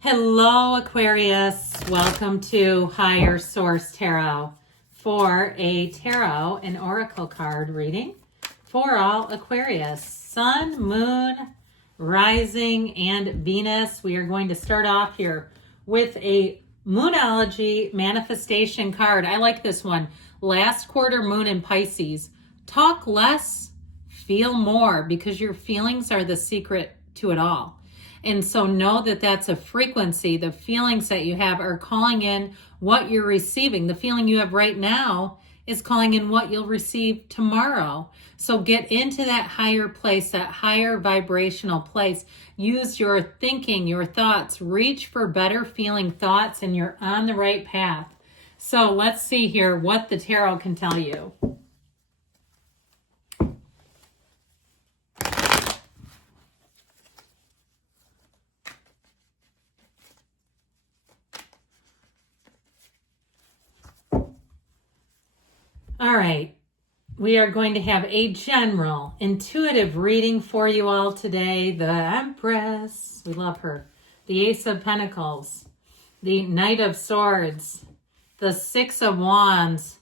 Hello, Aquarius. Welcome to Higher Source Tarot for a tarot and oracle card reading for all Aquarius. Sun, Moon, Rising, and Venus. We are going to start off here with a Moonology manifestation card. I like this one. Last quarter moon in Pisces. Talk less, feel more, because your feelings are the secret to it all. And so know that that's a frequency. The feelings that you have are calling in what you're receiving. The feeling you have right now is calling in what you'll receive tomorrow. So get into that higher place, that higher vibrational place. Use your thinking, your thoughts. Reach for better feeling thoughts, and you're on the right path. So let's see here what the tarot can tell you. All right, we are going to have a general intuitive reading for you all today. The Empress, we love her. The Ace of Pentacles, the Knight of Swords, the Six of Wands,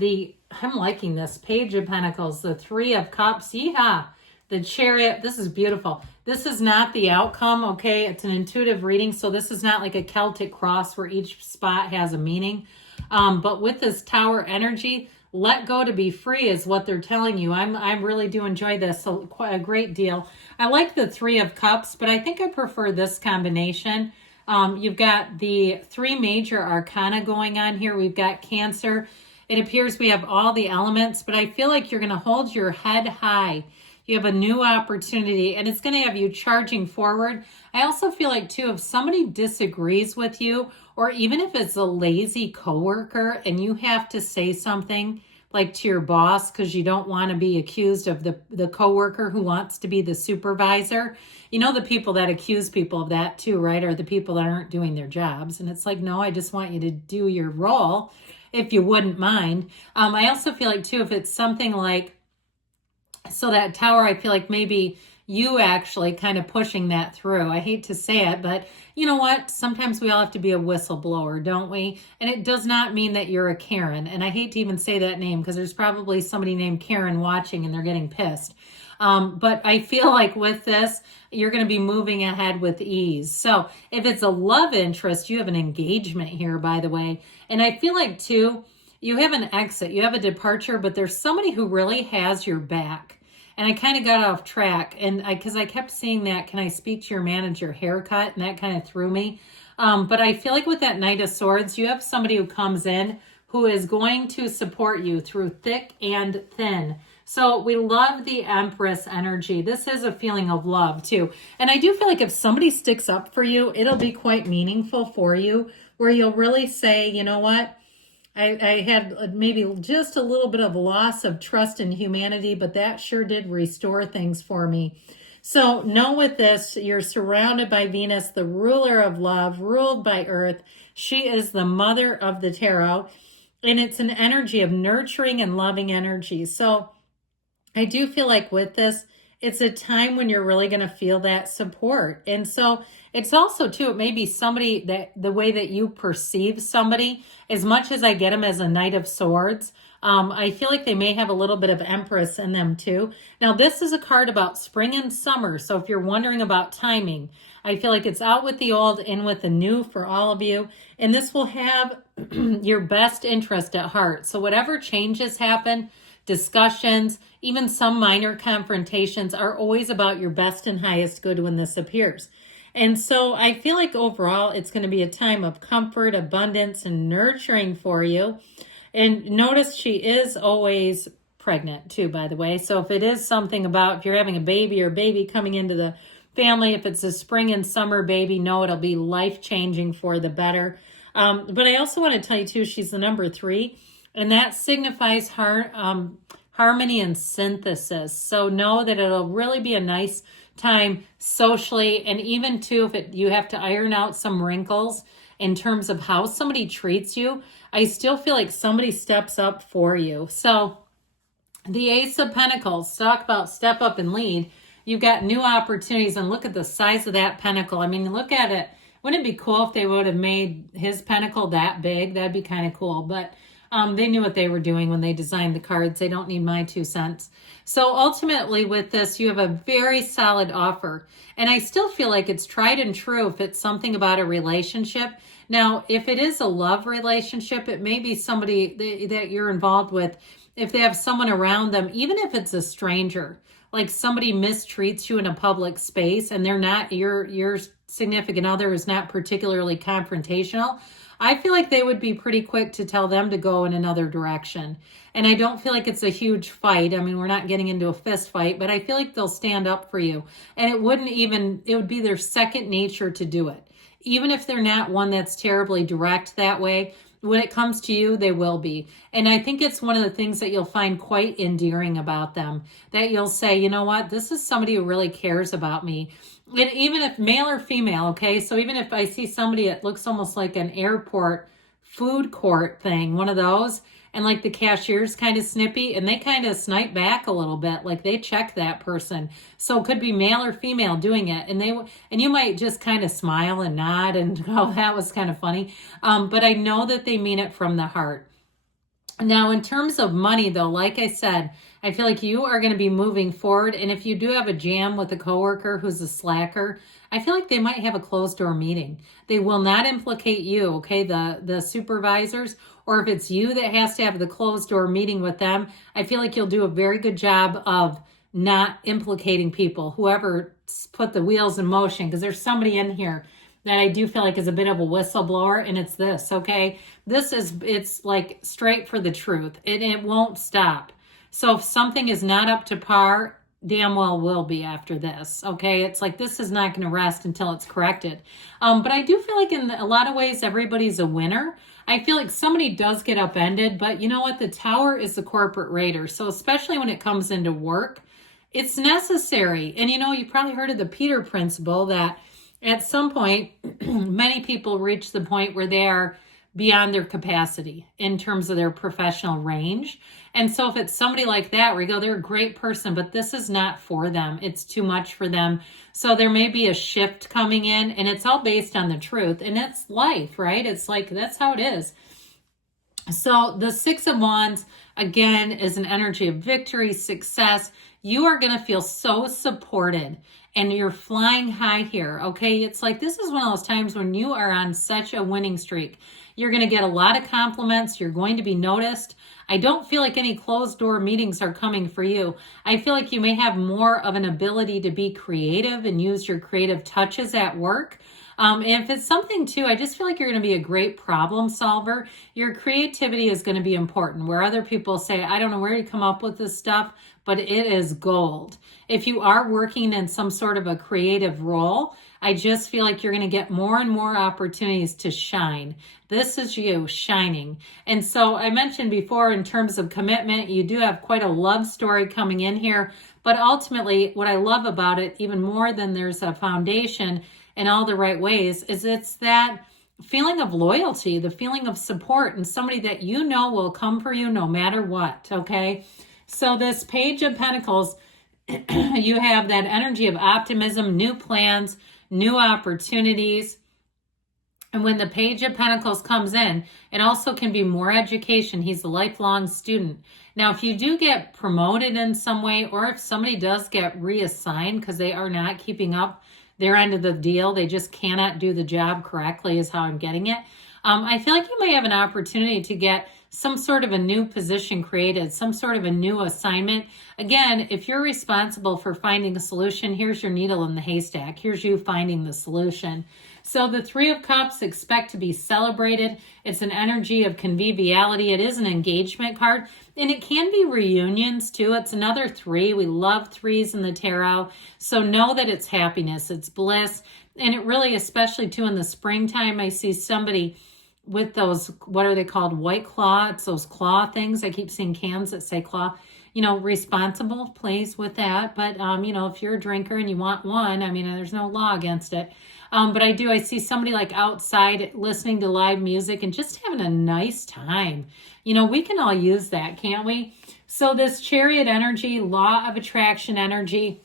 I'm liking this, Page of Pentacles, the Three of Cups, yeehaw, the Chariot. This is beautiful. This is not the outcome, okay? It's an intuitive reading, so this is not like a Celtic cross where each spot has a meaning. But with this Tower energy, let go to be free is what they're telling you. I really do enjoy this a great deal. I like the Three of Cups, but I think I prefer this combination. You've got the three major arcana going on here. We've got Cancer. It appears we have all the elements, but I feel like you're going to hold your head high. You have a new opportunity, and it's going to have you charging forward. I also feel like, too, if somebody disagrees with you, or even if it's a lazy coworker and you have to say something like to your boss because you don't want to be accused of the coworker who wants to be the supervisor. You know, the people that accuse people of that too, right? Are the people that aren't doing their jobs. And it's like, no, I just want you to do your role if you wouldn't mind. I also feel like, too, if it's something like, so that Tower, I feel like maybe you actually kind of pushing that through. I hate to say it, but you know what? Sometimes we all have to be a whistleblower, don't we? And it does not mean that you're a Karen. And I hate to even say that name because there's probably somebody named Karen watching and they're getting pissed. But I feel like with this, you're going to be moving ahead with ease. So if it's a love interest, you have an engagement here, by the way. And I feel like, too, you have an exit, you have a departure, but there's somebody who really has your back. And I kind of got off track, and because I kept seeing that, can I speak to your manager haircut? And that kind of threw me. But I feel like with that Knight of Swords, you have somebody who comes in who is going to support you through thick and thin. So we love the Empress energy. This is a feeling of love too. And I do feel like if somebody sticks up for you, it'll be quite meaningful for you, where you'll really say, you know what? I had maybe just a little bit of loss of trust in humanity, but that sure did restore things for me. So know with this, you're surrounded by Venus, the ruler of love, ruled by Earth. She is the mother of the tarot, and it's an energy of nurturing and loving energy. So I do feel like with this, it's a time when you're really going to feel that support. And so it's also, too, it may be somebody that the way that you perceive somebody, as much as I get them as a Knight of Swords, I feel like they may have a little bit of Empress in them, too. Now, this is a card about spring and summer. So if you're wondering about timing, I feel like it's out with the old, in with the new for all of you. And this will have your best interest at heart. So whatever changes happen, discussions, even some minor confrontations are always about your best and highest good when this appears. And so I feel like overall it's going to be a time of comfort, abundance, and nurturing for you. And notice she is always pregnant too, by the way. So if it is something about if you're having a baby or baby coming into the family, if it's a spring and summer baby, no, it'll be life-changing for the better. But I also want to tell you too, she's the number 3. And that signifies harmony and synthesis. So know that it'll really be a nice time socially. And even too, if you have to iron out some wrinkles in terms of how somebody treats you, I still feel like somebody steps up for you. So the Ace of Pentacles, talk about step up and lead. You've got new opportunities, and look at the size of that pentacle. I mean, look at it Wouldn't it be cool if they would have made his pentacle that big? That'd be kind of cool. But they knew what they were doing when they designed the cards. They don't need my 2 cents. So ultimately with this, you have a very solid offer. And I still feel like it's tried and true if it's something about a relationship. Now, if it is a love relationship, it may be somebody that you're involved with. If they have someone around them, even if it's a stranger, like somebody mistreats you in a public space and they're not, your significant other is not particularly confrontational, I feel like they would be pretty quick to tell them to go in another direction. And I don't feel like it's a huge fight. I mean, we're not getting into a fist fight, but I feel like they'll stand up for you. And it would be their second nature to do it. Even if they're not one that's terribly direct that way, when it comes to you, they will be. And I think it's one of the things that you'll find quite endearing about them, that you'll say, you know what, this is somebody who really cares about me. And even if male or female, okay, so even if I see somebody that looks almost like an airport food court thing, one of those, and like the cashier's kind of snippy and they kind of snipe back a little bit, like they check that person. So it could be male or female doing it, and you might just kind of smile and nod and oh, that was kind of funny. But I know that they mean it from the heart. Now, in terms of money, though, like I said, I feel like you are going to be moving forward. And if you do have a jam with a coworker who's a slacker, I feel like they might have a closed door meeting. They will not implicate you, okay, the supervisors, or if it's you that has to have the closed door meeting with them, I feel like you'll do a very good job of not implicating people, whoever put the wheels in motion, because there's somebody in here that I do feel like is a bit of a whistleblower, and it's this, okay? It's like straight for the truth, and it won't stop. So if something is not up to par, damn well will be after this, okay? It's like this is not going to rest until it's corrected. But I do feel like in a lot of ways, everybody's a winner. I feel like somebody does get upended, but you know what? The Tower is the corporate raider. So especially when it comes into work, it's necessary. And you know, you probably heard of the Peter Principle, that at some point, many people reach the point where they are beyond their capacity in terms of their professional range. And so if it's somebody like that, where you go, they're a great person, but this is not for them. It's too much for them. So there may be a shift coming in, and it's all based on the truth. And it's life, right? It's like, that's how it is. So the Six of Wands, again, is an energy of victory, success. You are going to feel so supported, and you're flying high here, okay? It's like this is one of those times when you are on such a winning streak. You're going to get a lot of compliments. You're going to be noticed. I don't feel like any closed door meetings are coming for you. I feel like you may have more of an ability to be creative and use your creative touches at work. And if it's something too, I just feel like you're going to be a great problem solver. Your creativity is going to be important, where other people say, I don't know where you come up with this stuff, but it is gold. If you are working in some sort of a creative role, I just feel like you're going to get more and more opportunities to shine. This is you shining. And so I mentioned before, in terms of commitment, you do have quite a love story coming in here. But ultimately, what I love about it, even more than there's a foundation in all the right ways, is it's that feeling of loyalty, the feeling of support, and somebody that you know will come for you no matter what, okay? So this Page of Pentacles, you have that energy of optimism, new plans, new opportunities. And when the Page of Pentacles comes in, it also can be more education. He's a lifelong student. Now, if you do get promoted in some way, or if somebody does get reassigned because they are not keeping up their end of the deal, they just cannot do the job correctly, is how I'm getting it. I feel like you may have an opportunity to get some sort of a new position created, some sort of a new assignment. Again, if you're responsible for finding a solution, here's your needle in the haystack. Here's you finding the solution. So the Three of Cups, expect to be celebrated. It's an energy of conviviality. It is an engagement card, and it can be reunions too. It's another 3. We love 3s in the tarot. So know that it's happiness, it's bliss. And it really, especially too in the springtime, I see somebody with those, what are they called? White claw. It's those claw things. I keep seeing cans that say claw. You know, responsible plays with that. But, you know, if you're a drinker and you want one, I mean, there's no law against it. But I see somebody like outside listening to live music and just having a nice time. You know, we can all use that, can't we? So this Chariot energy, law of attraction energy,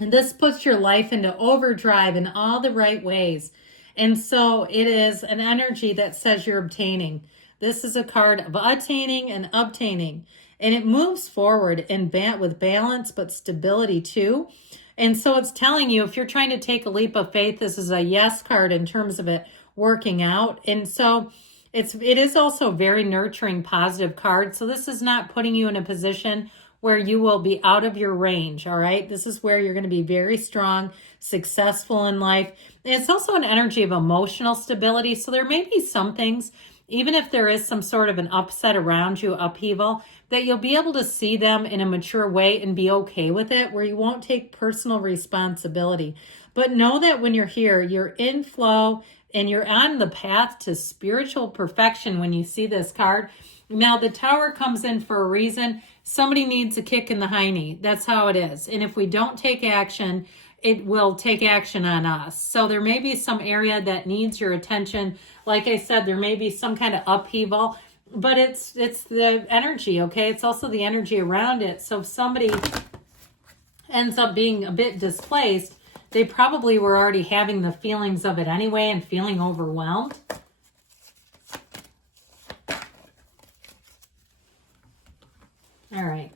and this puts your life into overdrive in all the right ways. And so it is an energy that says you're obtaining. This is a card of attaining and obtaining. And it moves forward with balance, but stability too. And so it's telling you, if you're trying to take a leap of faith, this is a yes card in terms of it working out. And so it is also a very nurturing, positive card. So this is not putting you in a position where you will be out of your range, all right? This is where you're going to be very strong, successful in life. And it's also an energy of emotional stability. So there may be some things, even if there is some sort of an upset around you, upheaval, that you'll be able to see them in a mature way and be okay with it, where you won't take personal responsibility. But know that when you're here, you're in flow and you're on the path to spiritual perfection when you see this card. Now, the Tower comes in for a reason. Somebody needs a kick in the hiney. That's how it is. And if we don't take action, it will take action on us. So there may be some area that needs your attention. Like I said, there may be some kind of upheaval, but it's the energy, okay? It's also the energy around it. So if somebody ends up being a bit displaced, they probably were already having the feelings of it anyway and feeling overwhelmed. All right.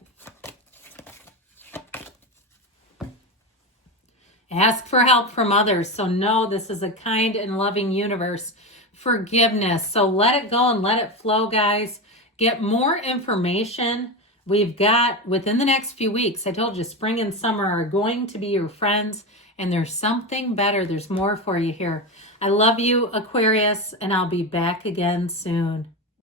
Ask for help from others. So know this is a kind and loving universe. Forgiveness. So let it go and let it flow, guys. Get more information. We've got, within the next few weeks, I told you spring and summer are going to be your friends, and there's something better. There's more for you here. I love you, Aquarius, and I'll be back again soon.